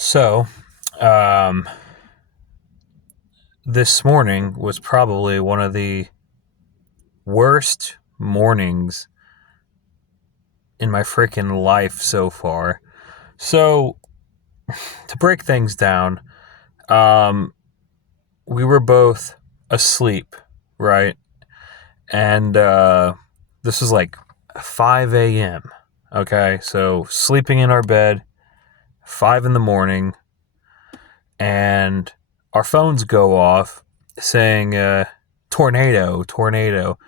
So, um, this morning was probably one of the worst mornings in my freaking life so far. So, to break things down, um, we were both asleep, right? And this was like 5 a.m. Okay, so sleeping in our bed, 5 in the morning, and our phones go off saying tornado, tornado.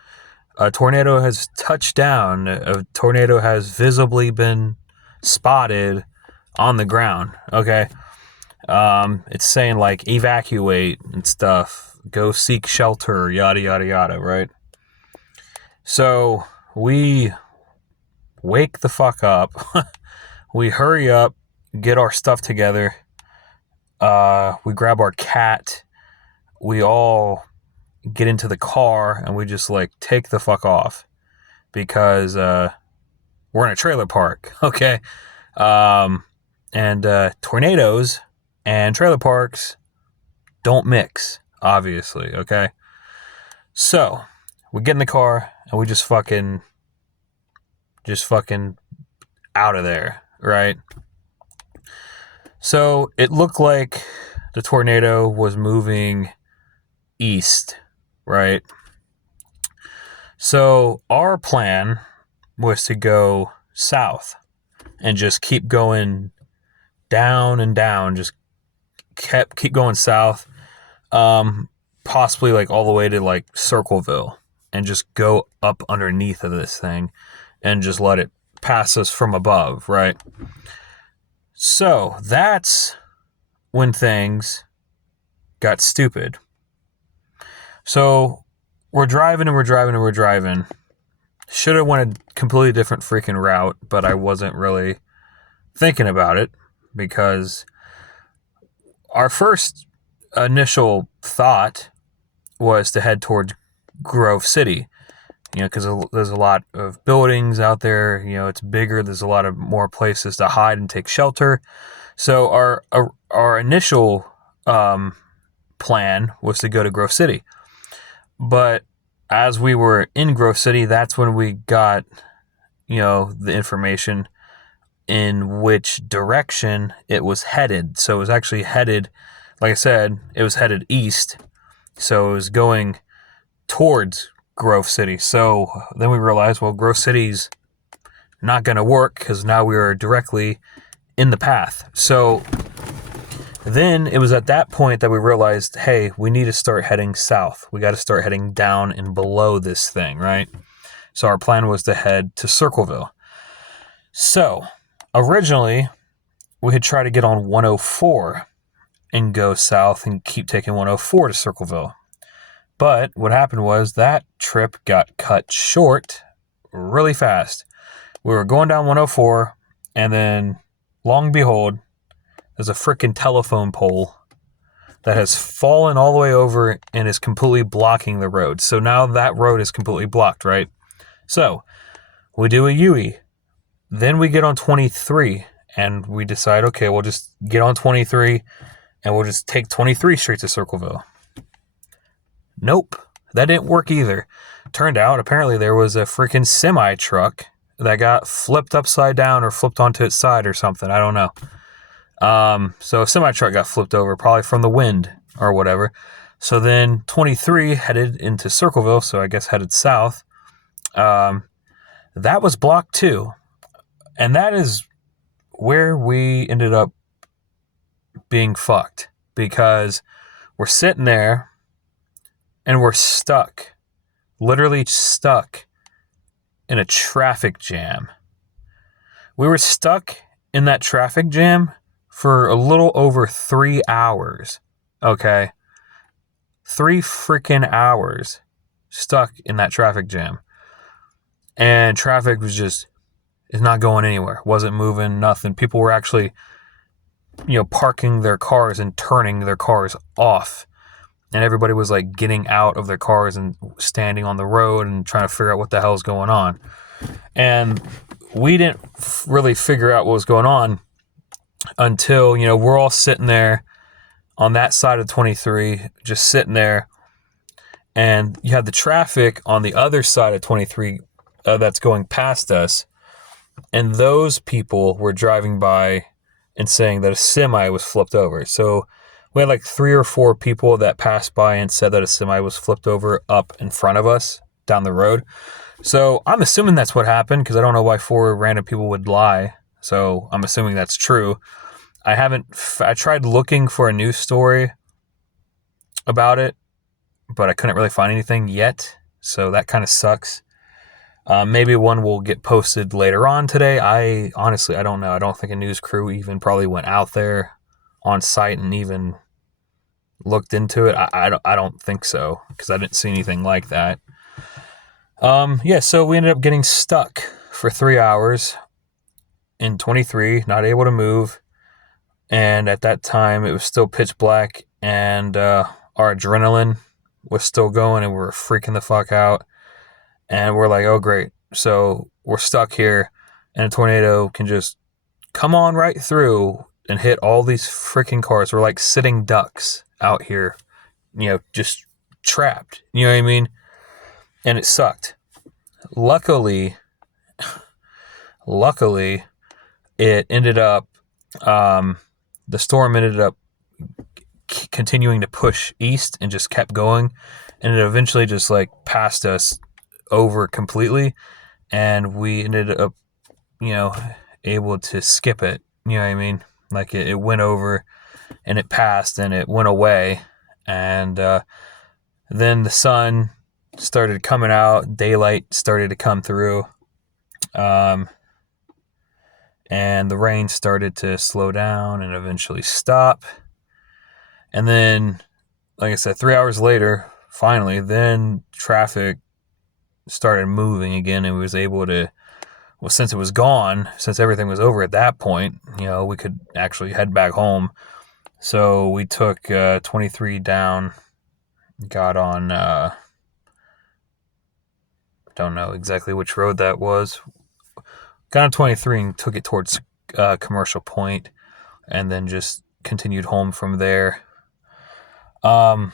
A tornado has touched down. A tornado has visibly been spotted on the ground. Okay. It's saying like evacuate and stuff, go seek shelter, yada, yada, yada, right? So we wake the fuck up. We hurry up, get our stuff together. We grab our cat. We all get into the car and we just like take the fuck off because we're in a trailer park. Okay. And tornadoes and trailer parks don't mix, obviously. Okay. So we get in the car and we just fucking out of there, right? So it looked like the tornado was moving east, right? So our plan was to go south and just keep going down and down, just keep going south, possibly like all the way to like Circleville, and just go up underneath of this thing and just let it pass us from above, right? So that's when things got stupid. So we're driving and we're driving and we're driving. Should have went a completely different freaking route, but I wasn't really thinking about it because our first initial thought was to head towards Grove City, because there's a lot of buildings out there. It's bigger. There's a lot of more places to hide and take shelter. So our initial plan was to go to Grove City, but as we were in Grove City, that's when we got the information in which direction it was headed. So it was actually headed, like I said, it was headed east. So it was going towards Grove City. So then we realized, well, Grove City's not going to work because now we are directly in the path. So then it was at that point that we realized, hey, we need to start heading south. We got to start heading down and below this thing, right? So our plan was to head to Circleville. So originally, we had tried to get on 104 and go south and keep taking 104 to Circleville. But what happened was that trip got cut short really fast. We were going down 104, and then, long and behold, there's a freaking telephone pole that has fallen all the way over and is completely blocking the road. So now that road is completely blocked, right? So we do a U-E. Then we get on 23 and we decide, okay, we'll just get on 23 and we'll just take 23 straight to Circleville. Nope, that didn't work either. Turned out, apparently there was a freaking semi truck that got flipped upside down or flipped onto its side or something. I don't know. So a semi truck got flipped over, probably from the wind or whatever. So then 23 headed into Circleville, so I guess headed south. That was blocked too. And that is where we ended up being fucked, because we're sitting there and we're stuck, literally stuck in a traffic jam. We were stuck in that traffic jam for a little over 3 hours. Okay. 3 freaking hours stuck in that traffic jam. And traffic was just, it's not going anywhere. Wasn't moving, nothing. People were actually, parking their cars and turning their cars off. And everybody was like getting out of their cars and standing on the road and trying to figure out what the hell's going on. And we didn't really figure out what was going on until, we're all sitting there on that side of 23, just sitting there, and you have the traffic on the other side of 23 that's going past us, and those people were driving by and saying that a semi was flipped over. So we had like 3 or 4 people that passed by and said that a semi was flipped over up in front of us down the road. So I'm assuming that's what happened, because I don't know why 4 random people would lie. So I'm assuming that's true. I tried looking for a news story about it, but I couldn't really find anything yet. So that kind of sucks. Maybe one will get posted later on today. I don't know. I don't think a news crew even probably went out there on site and even looked into it. I don't think so, because I didn't see anything like that. So we ended up getting stuck for 3 hours in 23, not able to move. And at that time, it was still pitch black, and our adrenaline was still going, and we were freaking the fuck out. And we're like, oh, great. So we're stuck here, and a tornado can just come on right through and hit all these freaking cars. We're like sitting ducks out here, just trapped. You know what I mean? And it sucked. Luckily, it ended up, the storm ended up continuing to push east and just kept going. And it eventually just like passed us over completely, and we ended up able to skip it. You know what I mean? Like it went over and it passed and it went away, and then the sun started coming out, daylight started to come through, and the rain started to slow down and eventually stop. And then, like I said, 3 hours later, finally, then traffic started moving again, and we was able to, since it was gone, since everything was over at that point, we could actually head back home. So we took 23 down, got on, don't know exactly which road that was, got on 23 and took it towards Commercial Point, and then just continued home from there. But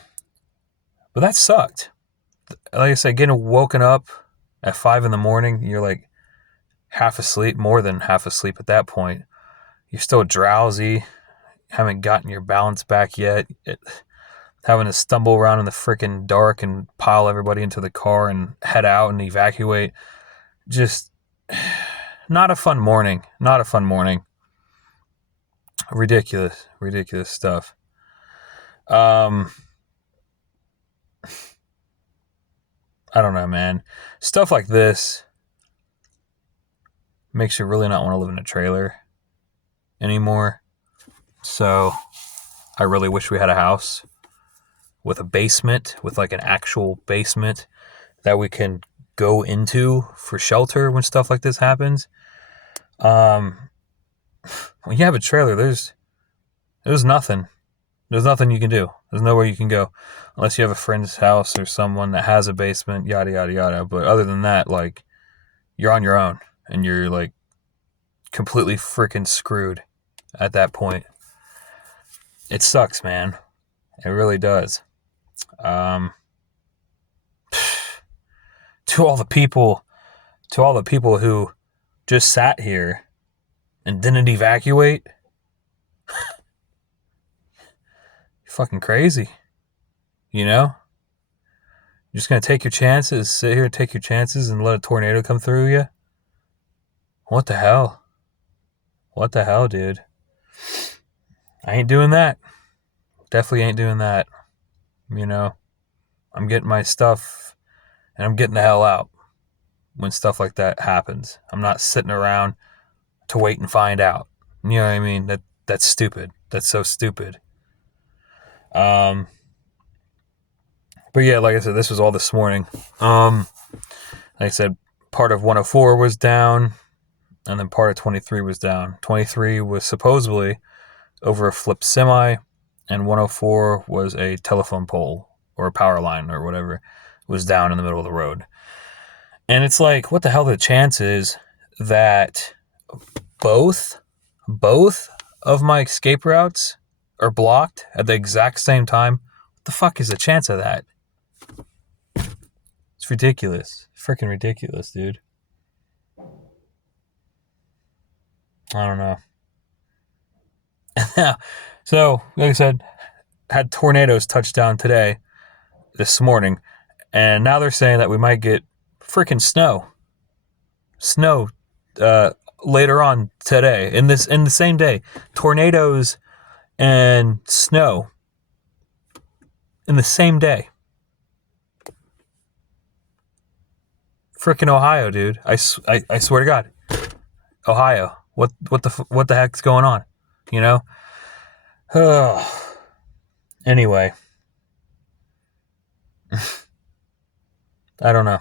that sucked. Like I said, getting woken up at 5 a.m, you're like half asleep, more than half asleep at that point. You're still drowsy, haven't gotten your balance back yet, having to stumble around in the freaking dark and pile everybody into the car and head out and evacuate. Just not a fun morning. Ridiculous stuff. I don't know, man. Stuff like this makes you really not want to live in a trailer anymore. So I really wish we had a house with a basement, with like an actual basement that we can go into for shelter when stuff like this happens. When you have a trailer, there's nothing. There's nothing you can do. There's nowhere you can go unless you have a friend's house or someone that has a basement, yada, yada, yada. But other than that, like, you're on your own, and you're like completely freaking screwed at that point. It sucks, man. It really does. To all the people who just sat here and didn't evacuate, fucking crazy. You're just gonna take your chances, sit here and take your chances and let a tornado come through you? What the hell, dude? I ain't doing that. Definitely ain't doing that. I'm getting my stuff and I'm getting the hell out when stuff like that happens. I'm not sitting around to wait and find out. You know what I mean? That's stupid. That's so stupid. But yeah, like I said, this was all this morning. Like I said, part of 104 was down, and then part of 23 was down. 23 was supposedly over a flipped semi, and 104 was a telephone pole or a power line or whatever was down in the middle of the road. And it's like, what the hell are the chances that both of my escape routes are blocked at the exact same time. What the fuck is the chance of that? It's ridiculous. Freaking ridiculous, dude. I don't know. So, like I said, had tornadoes touch down this morning, and now they're saying that we might get freaking snow later on today in the same day. Tornadoes and snow in the same day. Freaking Ohio, dude. I swear to God. Ohio. What the heck's going on? You know? Anyway. I don't know.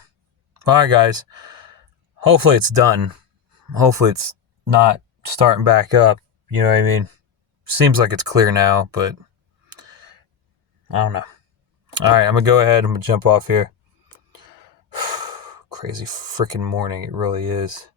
All right, guys. Hopefully it's done. Hopefully it's not starting back up. You know what I mean? Seems like it's clear now, but I don't know. All right, I'm going to go ahead. I'm going to jump off here. Crazy freaking morning. It really is.